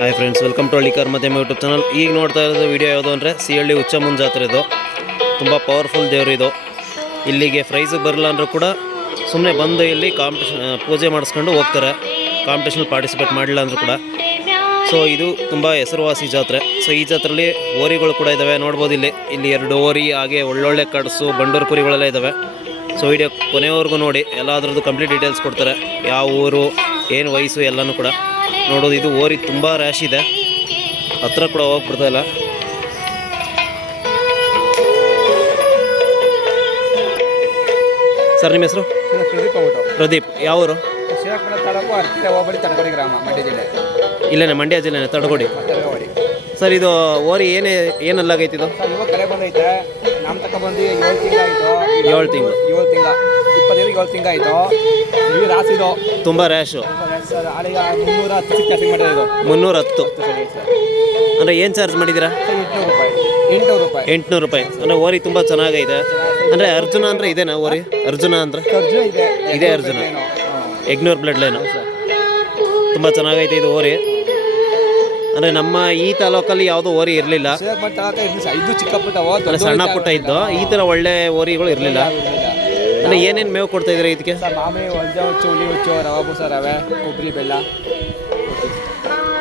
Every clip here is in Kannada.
Hi friends welcome to Hallikar ಮಧ್ಯಮ ಯೂಟ್ಯೂಬ್ ಚಾನಲ್ ಈಗ ನೋಡ್ತಾ ಇರೋದು ವಿಡಿಯೋ ಯಾವುದು ಅಂದರೆ ಸಿ ಹಳ್ಳಿ ಹುಚ್ಚಮ್ಮನ ಜಾತ್ರೆ ಇದು. ತುಂಬ ಪವರ್ಫುಲ್ ದೇವ್ರು ಇದು. ಇಲ್ಲಿಗೆ ಪ್ರೈಸ್ ಬರಲ್ಲ ಅಂದರೂ ಕೂಡ ಸುಮ್ಮನೆ ಬಂದು ಇಲ್ಲಿ ಕಾಂಪಿಟೇಷನ್ ಪೂಜೆ ಮಾಡಿಸ್ಕೊಂಡು ಹೋಗ್ತಾರೆ. ಕಾಂಪಿಟೇಷನ್ ಪಾರ್ಟಿಸಿಪೇಟ್ ಮಾಡಲಿಲ್ಲ ಅಂದರೂ ಕೂಡ. ಸೊ ಇದು ತುಂಬ ಹೆಸರುವಾಸಿ ಜಾತ್ರೆ. ಸೊ ಈ ಜಾತ್ರೆಯಲ್ಲಿ ಓರಿಗಳು ಕೂಡ ಇದ್ದಾವೆ ನೋಡ್ಬೋದು ಇಲ್ಲಿ. ಇಲ್ಲಿ ಎರಡು ಓರಿ ಹಾಗೆ ಒಳ್ಳೊಳ್ಳೆ ಕಡಸು, ಬಂಡೂರು ಕುರಿಗಳೆಲ್ಲ ಇದ್ದಾವೆ ಸೊ ವಿಡಿಯೋ ಕೊನೆವರೆಗೂ ನೋಡಿ. ಎಲ್ಲ ಅದ್ರದ್ದು ಕಂಪ್ಲೀಟ್ ಡೀಟೇಲ್ಸ್ ಕೊಡ್ತಾರೆ. ಯಾವ ಊರು, ಏನು ವಯಸ್ಸು ಎಲ್ಲನೂ ಕೂಡ. ನೋಡೋದು ಇದು ಓರಿ ತುಂಬ ರ್ಯಾಶ್ ಇದೆ. ಹತ್ರ ಕೂಡ ಹೋಗ್ಬಿಡ್ತಾ ಇಲ್ಲ. ಸರ್ ನಿಮ್ಮ ಹೆಸರು? ಪ್ರದೀಪ್ ಔಟು ಪ್ರದೀಪ್ ಯಾವ ಊರು ಶ್ರೀರಂಗಪಟ್ಟಣ ತಾಲೂಕು ಅರಕೆರೆ ಹೋಬಳಿ ತಡಗೋಡಿ ಗ್ರಾಮ ಮಂಡ್ಯ ಜಿಲ್ಲೆ. ಇಲ್ಲೇನೆ ಮಂಡ್ಯ ಜಿಲ್ಲೆನೆ ತಡಗೋಡಿ. ತಡಗೋಡಿ. ಸರ್ ಇದು ಓರಿ ಏನೇ ಏನಲ್ಲಾಗೈತಿ ಇದು? ಸರ್ ಇವಾಗ ಕರೆ ಬಂದೈತೆ. ನಮ್ಮ ತಕ ಬಂದು ಏಳು ತಿಂಗಳಾಯಿತು ಏಳು ತಿಂಗಳು. ಏಳು ಇಪ್ಪತ್ತೈದು ರಾಸಿದು ತುಂಬ ರ್ಯಾಶು ಸರ್ ಆಳಿಗ ಮುನ್ನೂರ ಹತ್ತು ಚಾರ್ಜಿಂಗ್ ಮಾಡಿದೆ ಇದು. ಮುನ್ನೂರ ಹತ್ತು. ಅಂದರೆ ಏನು ಚಾರ್ಜ್ ಮಾಡಿದ್ದೀರಾ? ಎಂಟ್ನೂರು ರೂಪಾಯಿ. ಎಂಟುನೂರು ರೂಪಾಯಿ. ಎಂಟುನೂರು ರೂಪಾಯಿ. ಅಂದರೆ ಓರಿ ತುಂಬ ಚೆನ್ನಾಗೈತೆ ಅಂದರೆ ಅರ್ಜುನ ಅಂದರೆ ಇದೇನಾ ಓರಿ? ಅರ್ಜುನ ಅಂದರೆ? ಅರ್ಜುನ ಇದೆ. ಇದೇ ಅರ್ಜುನ. ಎಗ್ನೂರ್ ಬ್ಲಡ್ ಲೈನು ತುಂಬ ಚೆನ್ನಾಗೈತೆ ಇದು ಓರಿ. ಅಂದರೆ ನಮ್ಮ ಈ ತಾಲೂಕಲ್ಲಿ ಯಾವುದೋ ಓರಿ ಇರಲಿಲ್ಲ. ಇದು ಚಿಕ್ಕ ಪುಟ್ಟ ಸಣ್ಣ ಪುಟ್ಟ ಇದ್ದು ಈ ಥರ ಒಳ್ಳೆ ಓರಿಗಳು ಇರಲಿಲ್ಲ. ಅಂದರೆ ಏನೇನು ಮೇವು ಕೊಡ್ತಾ ಇದ್ರೆ ಇದಕ್ಕೆ? ಸರ್ ಮಾಮೂಲಿ ಹುಚ್ಚು ಹುಳಿ ಹುಚ್ಚು ರವೆ ಬೂಸ ರವೆ ಕೊಬ್ಬರಿ ಬೆಲ್ಲ.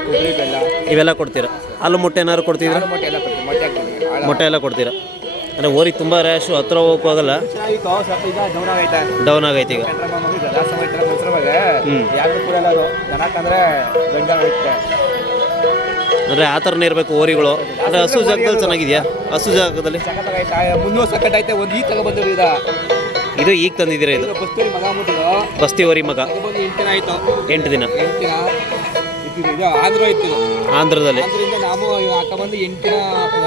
ಕೊಬ್ಬರಿ ಬೆಲ್ಲ. ಇವೆಲ್ಲ ಕೊಡ್ತೀರಾ? ಹಾಲು ಮೊಟ್ಟೆ ಏನಾದ್ರು ಕೊಡ್ತಿದ್ದೀರಾ? ಮೊಟ್ಟೆ ಎಲ್ಲ ಕೊಡ್ತೀವಿ ಮೊಟ್ಟೆ ಹಾಕ್ತೀವಿ. ಮೊಟ್ಟೆ ಎಲ್ಲ ಕೊಡ್ತೀರಾ? ಅಂದರೆ ಓರಿ ತುಂಬ ರ್ಯಾಶು ಹತ್ರ ಹೋಗೋಕ್ಕಾಗಲ್ಲ ಹೋಗಲ್ಲ ಚೆನ್ನಾಗಿತ್ತು ಸ್ವಲ್ಪ ಈಗ ಡೌನ್ ಆಗೈತೆ. ಡೌನ್ ಆಗೈತೆ ಈಗ. ಮಗು ಬಗ್ಗೆ ಹ್ಮ್. ಯಾರಿಗೂ ಅದು. ಅಂದರೆ ಆ ಥರನೇ ಇರಬೇಕು ಓರಿಗಳು. ಅಂದರೆ ಹಸು ಜಾಗದಲ್ಲಿ ಚೆನ್ನಾಗಿದೆಯಾ? ಹಸು ಜಾಗದಲ್ಲಿ? ಸಖತ್ತಾಗೈತೆ ಸಖಟ್ ಐತೆ ಒಂದು ಈ ತಗೊಬಂದಿರು ಇದ ಇದು ಈಗ ತಂದಿದ್ದೀರಾ ಇದು? ಮಗ ಬಸ್ತಿ ಓರಿ ಮಗ. ಎಂಟು ದಿನ ಆಯ್ತು. ಎಂಟು ದಿನ. ಎಂಟು ದಿನ ಇದು ಇದು ಆಂಧ್ರ ಇತ್ತು ಇದು. ಆಂಧ್ರದಲ್ಲಿ. ಆಂಧ್ರದಿಂದ ನಾವು ಹಾಕೊಂಬಂದು ಎಂಟು ದಿನ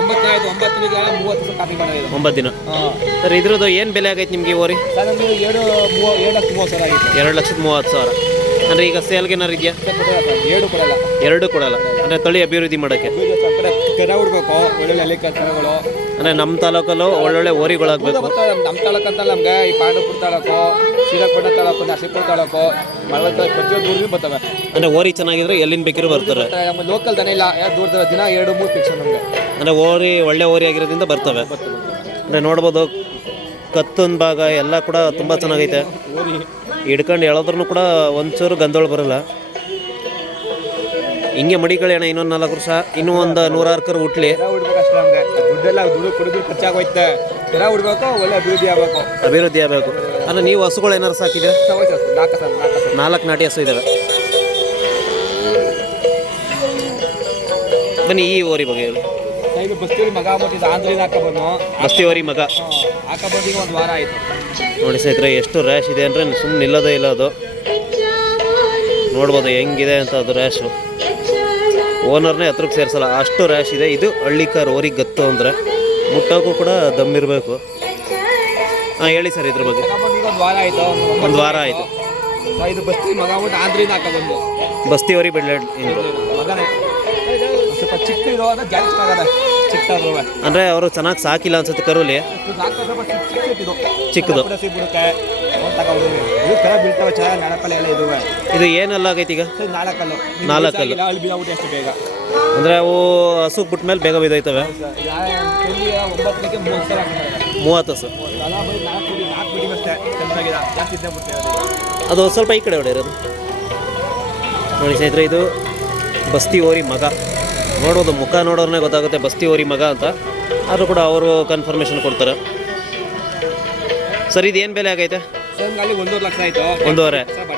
ಒಂಬತ್ತು ದಿನ ಆಯ್ತು ಒಂಬತ್ತನಿಗೆ ಮೂವತ್ತು ದಿವಸ ಕಾಪಿ ಮಾಡೋದು. ಒಂಬತ್ತು ದಿನ. ಹಾಂ. ಸರ್ ಇದ್ರದ್ದು ಏನು ಬೆಲೆ ಆಗೈತೆ ನಿಮಗೆ ಓರಿ? ಸರ್ ನಮ್ದು ಎರಡು ಮೂವ ಏಳು ಲಕ್ಷ ಮೂವತ್ತು ಸಾವಿರ ಆಗಿತ್ತು ಎರಡು ಲಕ್ಷದ ಮೂವತ್ತು ಸಾವಿರ. ಅಂದರೆ ಈಗ ಸೇಲ್ಗೆ ಏನಾರು ಇದೆಯಾ? ಮತ್ತೆ ಕೊಡಲ್ಲ ಸರ್, ಎರಡು ಕೊಡಲ್ಲ. ಎರಡು ಕೊಡಲ್ಲ ಅಂದರೆ ತಳಿ ಅಭಿವೃದ್ಧಿ ಮಾಡೋಕ್ಕೆ. ಬೀಜ ಕರ ಉಡ್ಬೇಕು ಒಳ್ಳೊಳ್ಳೆ ಅಲ್ಲಿ ಕರಗಳು. ಅಂದರೆ ನಮ್ಮ ತಾಲೂಕಲ್ಲೂ ಒಳ್ಳೊಳ್ಳೆ ಓರಿಗಳಾಗಬೇಕು. ನಮ್ಮ ತಾಲೂಕು ಅಂತ ನಮ್ಗೆ ಈ ಪಾಂಡವಪುರ ತಾಲೂಕು ಶ್ರೀರಂಗಪಟ್ಟಣ ತಾಲೂಕು ನರಸೀಪುರ ತಾಲೂಕು ಮಳವಳ್ಳಿ ತಾಲೂಕು ಪ್ರತಿಯೊಂದು ಬರ್ತವೆ. ಅಂದರೆ ಓರಿ ಚೆನ್ನಾಗಿದ್ರೆ ಎಲ್ಲಿಂದ ಬೇಕಿರೋ ಬರ್ತಾರೆ. ಮತ್ತೆ ನಮ್ಮ ಲೋಕಲ್ ತಾನೇ ಇಲ್ಲ ಯಾರು ದೂರದ ದಿನ ಎರಡು ಮೂರು ಫಿಕ್ಸ್ ನಮಗೆ. ಅಂದರೆ ಓರಿ ಒಳ್ಳೆ ಓರಿ ಆಗಿರೋದ್ರಿಂದ ಬರ್ತವೆ. ಅಂದ್ರೆ ನೋಡ್ಬೋದು ಕತ್ತೊಂದು ಭಾಗ ಎಲ್ಲ ಕೂಡ ತುಂಬ ಚೆನ್ನಾಗೈತೆ. ಓರಿ. ಹಿಡ್ಕೊಂಡು ಹೇಳೋದ್ರು ಕೂಡ ಒಂಚೂರು ಗಂಧೋಳು ಬರಲ್ಲ. ಹಿಂಗೆ ಮಡಿಕೊಳ್ಳಿ ಅಣ್ಣ ಇನ್ನೊಂದು ನಾಲ್ಕು ವರ್ಷ ಇನ್ನೂ ಒಂದು ನೂರಾರು ಕರು ಹುಟ್ಲಿ ನಮಗೆ. ದುಡ್ಡೆಲ್ಲ ದುಡ್ಡು ಕುಡಿದು ಖರ್ಚಾಗೋಯ್ತೆ. ಕೆರ ಉಡ್ಬೇಕು ಒಳ್ಳೆ ಅಭಿವೃದ್ಧಿ ಆಗಬೇಕು. ಅಭಿವೃದ್ಧಿ ಆಗಬೇಕು. ಅಂದ್ರೆ ನೀವು ಹಸುಗಳು ಏನಾರು ಸಾಕಿದ್ರೆ ನಾಲ್ಕು ನಾಟಿ ಹಸು ಇದಾವೆ. ಬನ್ನಿ ಈ ಓರಿ ಬಗ್ಗೆ ಹೇಳಿ. ಇದು ಮಗ ಆಗ್ಬಿಟ್ಟಿದ್ದು ಆಂಧ್ರದಿಂದ ಹಾಕೊಂಬಂದು. ಬಸ್ತಿ ಓರಿ ಮಗ. ಹಾಕೊಂಬಂದಿಗೆ ಒಂದು ವಾರ ಆಯಿತು. ನೋಡಿ ಸ್ನೇಹಿತರೆ ಎಷ್ಟು ರ್ಯಾಶ್ ಇದೆ ಅಂದ್ರೆ ಸುಮ್ಮನೆ ನಿಲ್ಲೋದೇ ಇಲ್ಲ ಅದು. ನೋಡ್ಬೋದು ಹೆಂಗಿದೆ ಅಂತ ಅದು ರ್ಯಾಶು ಓನರ್ನೇ ಹತ್ರಕ್ಕೆ ಸೇರಿಸಲ್ಲ. ಅಷ್ಟು ರ್ಯಾಶ್ ಇದೆ. ಇದು ಹಳ್ಳಿಕಾರ್ ಓರಿಗೆ ಗತ್ತು ಅಂದರೆ ಮುಟ್ಟೋಕ್ಕೂ ಕೂಡ ದಮ್ ಇರಬೇಕು. ಹಾಂ ಹೇಳಿ ಸರ್ ಇದ್ರ ಬಗ್ಗೆ. ಒಂದು ವಾರ ಆಯಿತು? ಒಂದು ವಾರ ಇದು ಮಗ ಬಸ್ತಿ ಓರಿ ಬೆಳ್ಳೆ ಮಗನೇ. ಸ್ವಲ್ಪ ಚಿಕ್ಕ ಇರೋ ಅಂದ್ರೆ ಜಾಸ್ತಿ ಆಗದ. ಚಿಕ್ಕದಾದ್ರು ಅಂದರೆ ಅವರು ಚೆನ್ನಾಗಿ ಸಾಕಿಲ್ಲ ಅನ್ಸುತ್ತೆ ಕರುಲಿ ಚಿಕ್ಕದು. ತಗೊಂಡಿದ್ದೀವಿ ಇದು ಕರ ಬೀಳ್ತಾವೆ ಚೆನ್ನಾಗಿ ನಾಲ್ಕಲ್ಲ ಎಲ್ಲ ಇದುವೆ ಇದು ಏನೆಲ್ಲ ಆಗೈತಿ ಈಗ? ನಾಳಕಲ್ಲು ನಾಲ್ಕಲ್ಲು. ಅಲ್ಲಿ ಬಿದ್ದಾಗ್ಬಿಟ್ಟು ಅಷ್ಟು ಬೇಗ. ಅಂದರೆ ಅವು ಹಸು ಬಿಟ್ಟ ಮೇಲೆ ಬೇಗ ಬಿದ್ದೋಯ್ತವೆ? ಒಂಬತ್ತಕ್ಕೆ ಮೂವತ್ತು ಸಲ ಮೂವತ್ತು ಹಸು ನಾಲ್ಕು ಬಿಡಿ ನಾಲ್ಕು ಬಿಡಿ ಅಷ್ಟೇ ಚೆನ್ನಾಗಿದೆ ಜಾಸ್ತಿ ಇದ್ದೇ ಬಿಡ್ತೇವೆ ಅದು ಸ್ವಲ್ಪ ಈ ಕಡೆ ಹೊಡೆಯಿರೋದು ನೋಡಿ ಸ್ನೇಹಿತರೆ ಇದು ಬಸ್ತಿ ಓರಿ ಮಗ. ನೋಡೋದು ಮುಖ ನೋಡೋರ್ನೇ ಗೊತ್ತಾಗುತ್ತೆ ಬಸ್ತಿ ಓರಿ ಮಗ ಅಂತ. ಆದರೂ ಕೂಡ ಅವರು ಕನ್ಫರ್ಮೇಷನ್ ಕೊಡ್ತಾರೆ. ಸರ್ ಇದು ಏನು ಬೆಲೆ ಆಗೈತೆ? ಸರ್ ಅಲ್ಲಿ ಒಂದೂವರೆ ಲಕ್ಷ ಆಯಿತು. ಒಂದೂವರೆ. ಸರ್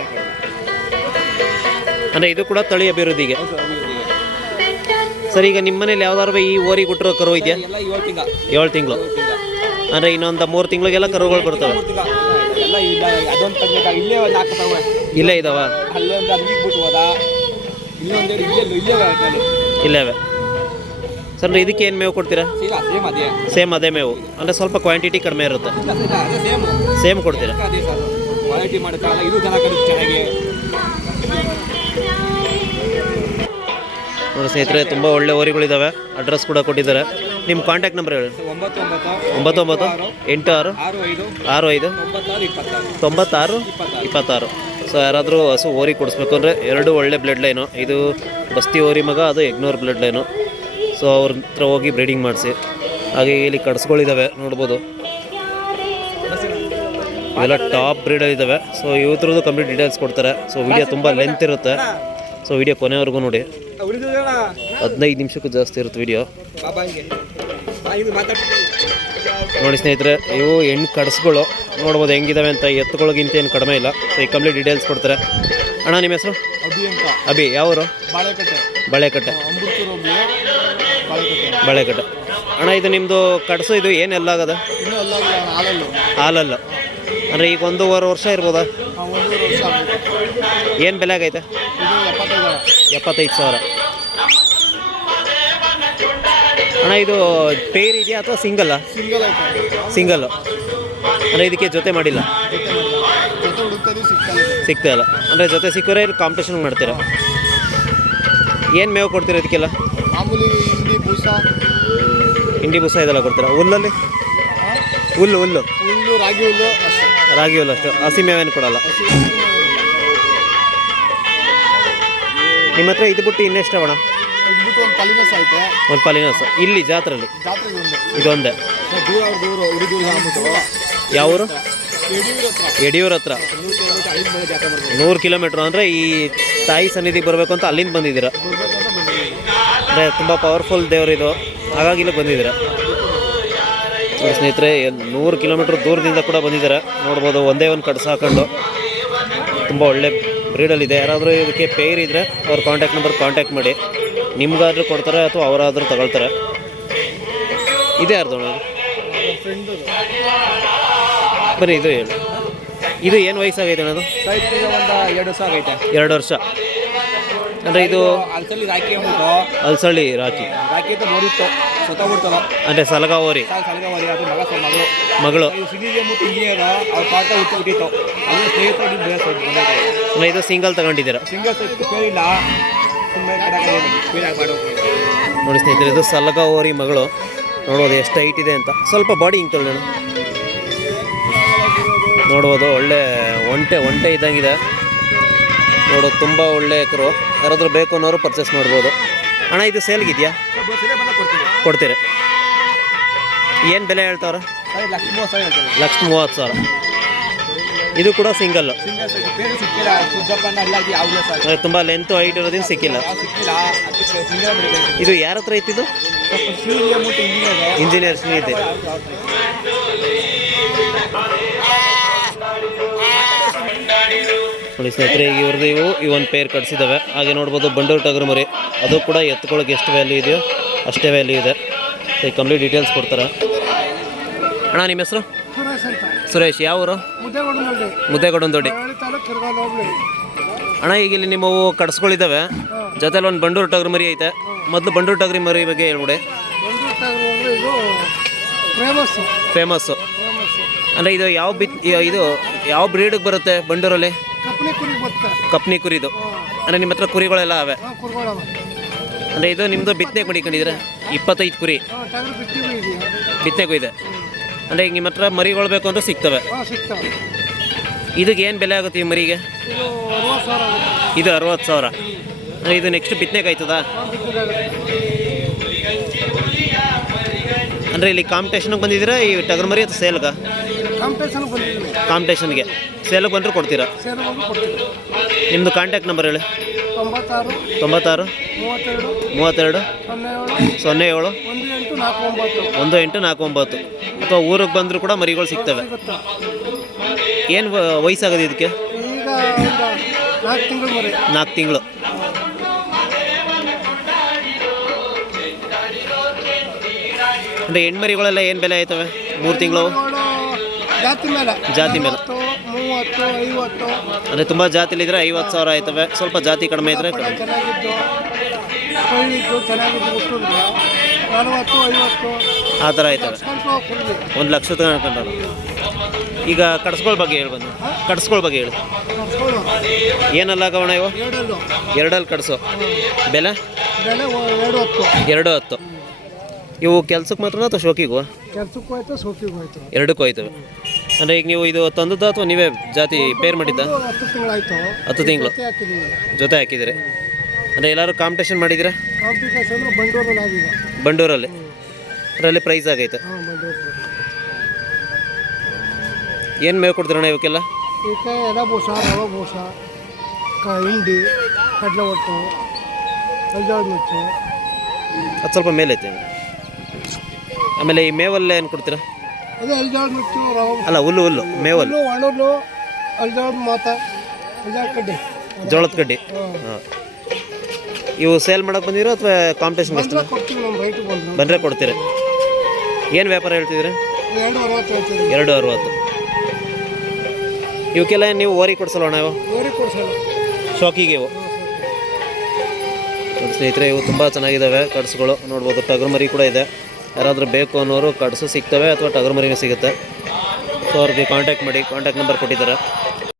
ಅಂದರೆ ಇದು ಕೂಡ ತಳಿ ಅಭಿವೃದ್ಧಿಗೆ. ಸರ್ ಈಗ ನಿಮ್ಮ ಮನೇಲಿ ಯಾವ್ದಾದ್ರು ಈ ಓರಿ ಕೊಟ್ಟಿರೋ ಕರು ಇದೆಯಾ? ಎಲ್ಲ ಏಳು ತಿಂಗ. ಏಳು ತಿಂಗಳು. ಅಂದ್ರೆ ಅಂದರೆ ಇನ್ನೊಂದು ಮೂರು ತಿಂಗಳಿಗೆಲ್ಲ ಕರುಗಳು ಬರ್ತವೆ ಅದೊಂದು ತೆಗ್ಬೇಕಾ? ಇಲ್ಲೇ ಒಂದು ಹಾಕ್ತಾವೆ ಇಲ್ಲೇ ಇದಾವ? ಅಲ್ಲೊಂದು ಅದು ಈಗ ಬಿಟ್ಟು ಹೋದ. ಇಲ್ಲೊಂದು ಇಲ್ಲೇ ಇಲ್ಲೇ ಇಲ್ಲೇವೆ ಸರ್ ಇದಕ್ಕೆ ಏನು ಮೇವು ಕೊಡ್ತೀರಾ? ಸೇಮ್ ಅದೇ. ಮೇವು. ಅಂದರೆ ಸ್ವಲ್ಪ ಕ್ವಾಂಟಿಟಿ ಕಡಿಮೆ ಇರುತ್ತೆ. ಸೇಮ್ ಕೊಡ್ತೀರಾ? ನೋಡಿ ಸ್ನೇಹಿತರೆ ತುಂಬ ಒಳ್ಳೆ ಓರಿಗಳಿದ್ದಾವೆ ಅಡ್ರೆಸ್ ಕೂಡ ಕೊಟ್ಟಿದ್ದಾರೆ. ನಿಮ್ಮ ಕಾಂಟ್ಯಾಕ್ಟ್ ನಂಬರ್ ಹೇಳಿ. ಒಂಬತ್ತು ಒಂಬತ್ತು ಎಂಟು ಆರು ಆರು ಐದು ತೊಂಬತ್ತಾರು ಇಪ್ಪತ್ತಾರು. ಇಪ್ಪತ್ತಾರು. ಸೊ ಯಾರಾದರೂ ಹಸು ಓರಿ ಕೊಡಿಸ್ಬೇಕು ಅಂದರೆ ಎರಡು ಒಳ್ಳೆ ಬ್ಲಡ್ ಲೈನು ಇದು ಬಸ್ತಿ ಓರಿ ಮಗ ಅದು ಎಗ್ನೂರು ಬ್ಲಡ್ ಲೈನು ಸೊ ಅವ್ರ ಹತ್ರ ಹೋಗಿ ಬ್ರೀಡಿಂಗ್ ಮಾಡಿಸಿ. ಹಾಗೆ ಇಲ್ಲಿ ಕಡ್ಸ್ಗಳಿದ್ದಾವೆ ನೋಡ್ಬೋದು. ಇವೆಲ್ಲ ಟಾಪ್ ಬ್ರೀಡಲ್ಲಿದ್ದಾವೆ ಸೊ ಇವತ್ರದ್ದು ಕಂಪ್ಲೀಟ್ ಡೀಟೇಲ್ಸ್ ಕೊಡ್ತಾರೆ. ಸೊ ವಿಡಿಯೋ ತುಂಬ ಲೆಂತ್ ಇರುತ್ತೆ. ಸೊ ವಿಡಿಯೋ ಕೊನೆವರೆಗೂ ನೋಡಿ. ಹದಿನೈದು ನಿಮಿಷಕ್ಕೂ ಜಾಸ್ತಿ ಇರುತ್ತೆ ವಿಡಿಯೋ ನೋಡಿ ಸ್ನೇಹಿತರೆ ಇವು ಹೆಣ್ಣು ಕಡ್ಸ್ಗಳು. ನೋಡ್ಬೋದು ಹೆಂಗಿದಾವೆ ಅಂತ ಎತ್ತುಗಳಿಗಿಂತ ಏನು ಕಡಿಮೆ ಇಲ್ಲ. ಸೊ ಈ ಕಂಪ್ಲೀಟ್ ಡೀಟೇಲ್ಸ್ ಕೊಡ್ತಾರೆ. ಅಣ್ಣ ನಿಮ್ಮ ಹೆಸರು? ಅಭಿ ಅಂತ. ಅಭಿ ಯಾವರು? ಬಾಳೆಕಟ್ಟೆ. ಬಳೆಕಟ್ಟೆ. ಬಾಳೆಕಟ್ಟೆ. ಅಣ್ಣ, ಇದು ನಿಮ್ಮದು ಕಟ್ಸು ಇದು ಆಗದ ಇನ್ನೂ ಎಲ್ಲ ಹಾಲಲ್ಲು ಹಾಲಲ್ಲ. ಅಂದರೆ ಈಗ ಒಂದೂವರೆ ವರ್ಷ ಇರ್ಬೋದ? ಏನು ಬೆಲೆ ಆಗೈತೆ? ಎಪ್ಪತ್ತೈದು ಸಾವಿರ. ಅಣ್ಣ, ಇದು ಪೇರ್ ಇದೆಯಾ ಅಥವಾ ಸಿಂಗಲ್ಲ? ಸಿಂಗಲ್ಲು. ಅಂದರೆ ಇದಕ್ಕೆ ಜೊತೆ ಮಾಡಿಲ್ಲ? ಸಿಗ್ತಾ ಇಲ್ಲ. ಅಂದರೆ ಜೊತೆ ಸಿಕ್ಕರೆ ಕಾಂಪಿಟೇಷನ್ ಮಾಡ್ತೀರಾ? ಏನು ಮೇವು ಕೊಡ್ತೀರಾ ಇದಕ್ಕೆಲ್ಲ? ಬೂಸ. ಇಂಡಿ ಬುಸ ಇದೆಲ್ಲ ಕೊಡ್ತೀರಾ? ಹುಲ್ಲಲ್ಲಿ? ಹುಲ್ಲು ಹುಲ್ಲು. ಹುಲ್ಲು ರಾಗಿ ಹುಲ್ಲು ರಾಗಿ ಹುಲ್ಲು ಅಷ್ಟು. ಹಸಿ ಮೇವೇನು ಕೊಡಲ್ಲ. ನಿಮ್ಮ ಹತ್ರ ಇದು ಬಿಟ್ಟು ಇನ್ನೆಷ್ಟು ಅಣ್ಣ? ಒಂದು ಪಲಿನಸ್ ಐತೆ. ಒಂದು ಪಾಲಿನಸ್. ಇಲ್ಲಿ ಜಾತ್ರೆಯಲ್ಲಿ ಇದೊಂದೇ. ಯಾವ ಊರು ಯಡಿಯೂರ ಹತ್ರ ನೂರು ಕಿಲೋಮೀಟರ್ ಅಂದರೆ ಈ ತಾಯಿ ಸನ್ನಿಧಿಗೆ ಬರಬೇಕು ಅಂತ ಅಲ್ಲಿಂದ ಬಂದಿದ್ದೀರಾ? ಅಂದರೆ ತುಂಬ ಪವರ್ಫುಲ್ ದೇವರಿದು ಹಾಗಾಗಿ ಇಲ್ಲಿ ಬಂದಿದ್ದೀರಾ. ಸ್ನೇಹಿತರೆ ನೂರು ಕಿಲೋಮೀಟ್ರ್ ದೂರದಿಂದ ಕೂಡ ಬಂದಿದ್ದಾರೆ. ನೋಡ್ಬೋದು ಒಂದೇ ಒಂದು ಕಡ್ಸ ಹಾಕೊಂಡು ತುಂಬ ಒಳ್ಳೆ ಬ್ರೀಡಲ್ಲಿದೆ ಯಾರಾದರೂ ಇದಕ್ಕೆ ಪೇರ್ ಇದ್ದರೆ ಅವ್ರ ಕಾಂಟ್ಯಾಕ್ಟ್ ನಂಬರ್ ಕಾಂಟ್ಯಾಕ್ಟ್ ಮಾಡಿ. ನಿಮ್ಗಾದ್ರೂ ಕೊಡ್ತಾರೆ ಅಥವಾ ಅವರಾದರೂ ತಗೊಳ್ತಾರೆ. ಇದೇ ಫ್ರೆಂಡು ಬರೀ ಇದು ಹೇಳಿ. ಇದು ಏನು ವಯಸ್ಸಾಗೈತೆ ಅಣ್ಣದು? ಎರಡು ವರ್ಷ ಆಗೈತೆ ಎರಡು ವರ್ಷ. ಅಂದರೆ ಇದು ಅಲ್ಸಲ್ಲಿ ರಾಕಿ ಅಂದ್ಬಿಟ್ಟು ಅಲ್ಸಳ್ಳಿ ರಾಕಿ ರಾಕಿ ಅಂತ ನೋಡಿತ್ತು. ಸ್ವತಃ ಬಿಡ್ತಾರ ಅಂದರೆ ಸಲಗಾವರಿ. ಸಲಗಾವರಿ ಅದು ಮಗ ಸ್ವಲ್ಪ ಮಗಳು. ಮಗಳು. ಇದು ಸಿಟಿಗೆ ಮತ್ತು ಇಂಜಿನಿಯರ್ ಅವ್ರ ಪಾಠ ಹುಟ್ಟು ಬಿಟ್ಟಿತ್ತು ಅದು ಸ್ನೇಹಿತ ಇದು ಬೇರೆ ಸೈಡ್ ಅಂದರೆ ಇದು ಸಿಂಗಲ್ ತಗೊಂಡಿದ್ದೀರಾ? ಸಿಂಗಲ್ ಸೈಟ್ ಇಲ್ಲ ಸುಮ್ಮನೆ ಕಡೆ ಪೇರ್ ಆಗಬಾರ್ದು ನೋಡಿ ಸ್ನೇಹಿತರೆ ಇದು ಸಲಗಾವರಿ ಮಗಳು. ನೋಡೋದು ಎಷ್ಟು ಹೈಟ್ ಇದೆ ಅಂತ. ಸ್ವಲ್ಪ ಬಾಡಿ ಹಿಂಗೆ ತೊಳೆ ನೋಡ್ಬೋದು ಒಳ್ಳೆ ಒಂಟೆ ಒಂಟೆ ಇದ್ದಂಗಿದೆ. ನೋಡೋದು ತುಂಬ ಒಳ್ಳೆ ಎಕರು. ಯಾರಾದರೂ ಬೇಕು ಅನ್ನೋರು ಪರ್ಚೇಸ್ ಮಾಡ್ಬೋದು. ಅಣ್ಣ ಇದು ಸೇಲ್ಗಿದೆಯಾ ಕೊಡ್ತೀರಿ. ಏನು ಬೆಲೆ ಹೇಳ್ತಾವ್ರ? ಲಕ್ಷ ಮೂವತ್ತು ಸಾವಿರ. ಇದು ಕೂಡ ಸಿಂಗಲ್ಲು ಸಿಂಗಲ್ ಇದು ತುಂಬ ಲೆಂತ್ ಹೈಟ್ ಇರೋದ್ರಿಂದ ಸಿಕ್ಕಿಲ್ಲ. ಇದು ಯಾರ ಹತ್ರ ಇತ್ತಿದ್ದು? ಇದೆ ಇಂಜಿನಿಯರ್ ಇಂಜಿನಿಯರ್ ಸ್ನೇಹಿತೆ ನೋಡಿ ಸ್ನೇಹಿತರೆ ಈಗ ಇವ್ರದ್ದು ಇವು ಇವನ್ ಒಂದು ಪೇರ್ ಕಟ್ಸಿದ್ದಾವೆ ಹಾಗೆ ನೋಡ್ಬೋದು ಬಂಡೂರು ಟಗರು ಮರಿ. ಅದು ಕೂಡ ಎತ್ಕೊಳ್ಳೋಕೆ ಎಷ್ಟು ವ್ಯಾಲ್ಯೂ ಇದೆಯೋ ಅಷ್ಟೇ ವ್ಯಾಲ್ಯೂ ಇದೆ. ಈಗ ಕಂಪ್ಲೀಟ್ ಡೀಟೇಲ್ಸ್ ಕೊಡ್ತಾರೆ. ಅಣ್ಣ ನಿಮ್ಮ ಹೆಸರು? ಸುರೇಶ್. ಯಾವ ಊರು? ಮುದ್ದೆಗೊಂಡು ಮುದ್ದೆಗೌಡನ ದೊಡ್ಡಿ ತಾಲೂಕು ಕಿರ್ಗಾಲ್ ಹೋಗ್ಲಿ ಅಣ್ಣ ಈಗ ಇಲ್ಲಿ ನಿಮ್ಮವು ಕಟ್ಸ್ಗಳಿದ್ದಾವೆ ಜೊತೆಲಿ ಒಂದು ಬಂಡೂರು ಟಗರು ಮರಿ ಐತೆ. ಮೊದಲು ಬಂಡೂರು ಟಗರಿ ಮರಿ ಬಗ್ಗೆ ಹೇಳ್ಬಿಡಿ. ಫೇಮಸ್ಸು ಅಂದರೆ ಇದು ಯಾವ ಬಿತ್ ಇದು ಯಾವ ಬ್ರೀಡಿಗೆ ಬರುತ್ತೆ ಬಂಡೂರಲ್ಲಿ? ಕುರಿ ಕಪ್ನಿ ಕುರಿದು. ಅಂದರೆ ನಿಮ್ಮ ಹತ್ರ ಕುರಿಗಳೆಲ್ಲ ಅವೆ? ಅಂದ್ರೆ ಕುರ್ಗೋಳವ. ಅಂದರೆ ಇದು ನಿಮ್ಮದು ಬಿತ್ತನೆ ಮಡಿಕೊಂಡಿದ್ರೆ ಇಪ್ಪತ್ತೈದು ಕುರಿ. ಹಾಂ ಟಗರು ಬಿಟ್ಟಿವಿ ಇದೆಯಾ ಬಿತ್ತನೆಗೂ ಇದೆ. ಅಂದರೆ ಈಗ ನಿಮ್ಮ ಹತ್ರ ಮರಿಗಳು ಬೇಕು ಅಂದರೆ ಸಿಗ್ತವೆ. ಹಾಂ ಸಿಗ್ತಾವೆ. ಇದಕ್ಕೆ ಏನು ಬೆಲೆ ಆಗುತ್ತೆ ಈ ಮರಿಗೆ? ಇದು ಅರವತ್ತು ಸಾವಿರ ಆಗುತ್ತೆ. ಇದು ಅರವತ್ತು ಸಾವಿರ. ಅಂದರೆ ಇದು ನೆಕ್ಸ್ಟ್ ಬಿತ್ತನೆಗೆ ಆಯ್ತದಾ ಹಾಂ ಅಂದರೆ ಇಲ್ಲಿ ಕಾಂಪಿಟೇಷನ್ಗೆ ಬಂದಿದ್ದೀರಾ? ಈ ಟಗರ್ ಮರಿ ಅಥವಾ ಸೇಲ್ಗ? ಕಾಂಪಿಟೇಷನ್ ಕಾಂಪಿಟೇಷನ್ಗೆ ಸೇಲಿಗೆ ಬಂದರೂ ಕೊಡ್ತೀರಾ? ನಿಮ್ಮದು ಕಾಂಟ್ಯಾಕ್ಟ್ ನಂಬರ್ ಹೇಳಿ. ತೊಂಬತ್ತಾರು ಮೂವತ್ತೆರಡು ಸೊನ್ನೆ ಏಳು ಒಂದು ಎಂಟು ನಾಲ್ಕು ಒಂಬತ್ತು. ಅಥವಾ ಊರಿಗೆ ಬಂದರೂ ಕೂಡ ಮರಿಗಳು ಸಿಗ್ತವೆ. ಏನು ವಯಸ್ಸಾಗೋದು ಇದಕ್ಕೆ? ನಾಲ್ಕು ತಿಂಗಳು ಅಂದರೆ ಹೆಣ್ಮರಿಗಳೆಲ್ಲ ಏನು ಬೆಲೆ ಆಯ್ತವೆ? ಮೂರು ತಿಂಗಳು? ಜಾತಿ ಮೇಲೆ ಜಾತಿ ಮೇಲೆ. ಮೂವತ್ತು ಐವತ್ತು. ಅಂದರೆ ತುಂಬ ಜಾತಿಲಿದ್ರೆ ಐವತ್ತು ಸಾವಿರ ಆಯ್ತವೆ. ಸ್ವಲ್ಪ ಜಾತಿ ಕಡಿಮೆ ಇದ್ದರೆ ಪಡ ಚೆನ್ನಾಗಿದ್ದು ಕಳ್ಳಿದ್ದು ಚೆನ್ನಾಗಿದ್ದು ಹುಟ್ಟಿದ್ರೆ ನಲವತ್ತು ಐವತ್ತು. ಆ ಥರ ಆಯ್ತವೆ. ಒಂದು ಲಕ್ಷ ತಗೊಂಡು ಈಗ ಕಡ್ಸ್ಕೊಳ್ ಬಗ್ಗೆ ಹೇಳಿ ಬಂದು ಕಡ್ಸ್ಕೊಳ್ ಬಗ್ಗೆ ಹೇಳಿ. ಏನಲ್ಲ ಗವಣ ಇವು ಎರಡಲ್ಲಿ. ಕಟ್ಸೋ. ಬೆಲೆ? ಎರಡು ಹೊತ್ತು. ಇವು ಕೆಲ್ಸಕ್ಕೆ ಮಾತ್ರ ಅಥವಾ ಶೋಕಿಗೂ? ಕೆಲ್ಸಕ್ಕೂ ಆಯ್ತು ಶೋಕಿಗೂ ಆಯ್ತು. ಎರಡಕ್ಕೂ ಹೋಯ್ತವೆ ಅಂದರೆ ಈಗ ನೀವು ಇದು ತಂದದ್ದು ಅಥವಾ ನೀವೇ ಜಾತಿ ಪೇರ್ ಮಾಡಿದ್ದ? ಹತ್ತು ತಿಂಗಳಾಯ್ತು. ಹತ್ತು ತಿಂಗಳು. ಜೊತೆ ಹಾಕಿದ್ದೀವಿ ಜೊತೆ ಹಾಕಿದ್ದೀರಿ. ಅಂದರೆ ಎಲ್ಲರೂ ಕಾಂಪಿಟೇಷನ್ ಮಾಡಿದ್ದೀರಾ? ಕಾಂಪಿಟೇಷನ್ ಬಂಡೂರಲ್ಲಿ ಆಗಿದೆ. ಬಂಡೂರಲ್ಲಿ. ಅದರಲ್ಲಿ ಪ್ರೈಸ್ ಆಗೈತೆ. ಹಾಂ ಬಂಡೂರು ಏನು ಮೇವು ಕೊಡ್ತೀರಣ್ಣ ಇವಕ್ಕೆಲ್ಲ? ಇದಕ್ಕೆ ಎಲೆ ಬೂಸ ರವೆ ಬೂಸ ಕ ಹಿಂಡಿ ಕಡಲೆ ಒಟ್ಟು ನುಚ್ಚು. ಅದು ಸ್ವಲ್ಪ ಮೇಲೆ ಐತೆ ಆಮೇಲೆ ಈ ಮೇವಲ್ಲೇ ಏನು ಕೊಡ್ತೀರಾ? ಅದೇ ಅಲ್ಜಾಳ್ ನುಚ್ಚು ರವೆ ಅಲ್ಲ ಹುಲ್ಲು ಹುಲ್ಲು ಮೇವಲ್ಲು ಹುಲ್ಲು ಒಣಲು ಅಲ್ಜಾಳ್ ಮಾತ ಅಲ್ಜಾಳ್ ಕಡ್ಡಿ. ಜೋಳದ ಕಡ್ಡಿ. ಹಾಂ. ಇವು ಸೇಲ್ ಮಾಡಕ್ಕೆ ಬಂದಿರೋ ಅಥವಾ ಕಾಂಪಿಟೇಷನ್ ಎಷ್ಟು ಬಂದ್ರೆ ಕೊಡ್ತೀವಿ ನಮ್ಮ ರೈಟ್ ಬಂದರು. ಬಂದರೆ ಕೊಡ್ತೀರಿ. ಏನು ವ್ಯಾಪಾರ ಹೇಳ್ತಿದ್ರಿ ಎರಡು ಅರವತ್ತು ಹೇಳ್ತೀವಿ ಎರಡು ಅರವತ್ತು. ಇವಕ್ಕೆಲ್ಲ ನೀವು ಓರಿ ಕೊಡಿಸಲ್ಲ ಇವು ಓರಿ ಕೊಡ್ಸಲ್ಲ. ಶಾಕಿಗೆ ಇವು. ಸ್ನೇಹಿತರೆ ಇವು ತುಂಬ ಚೆನ್ನಾಗಿದ್ದಾವೆ ಕಡ್ಸ್ಗಳು ನೋಡ್ಬೋದು. ಟಗರು ಮರಿ ಕೂಡ ಇದೆ. ಯಾರಾದರೂ ಬೇಕು ಅನ್ನೋರು ಕಡ್ಸು ಸಿಗ್ತವೆ ಅಥವಾ ಟಗರು ಮರಿನೂ ಸಿಗುತ್ತೆ. ಸೊ ಅವ್ರಿಗೆ ಕಾಂಟ್ಯಾಕ್ಟ್ ಮಾಡಿ ಕಾಂಟ್ಯಾಕ್ಟ್ ನಂಬರ್ ಕೊಟ್ಟಿದ್ದಾರೆ.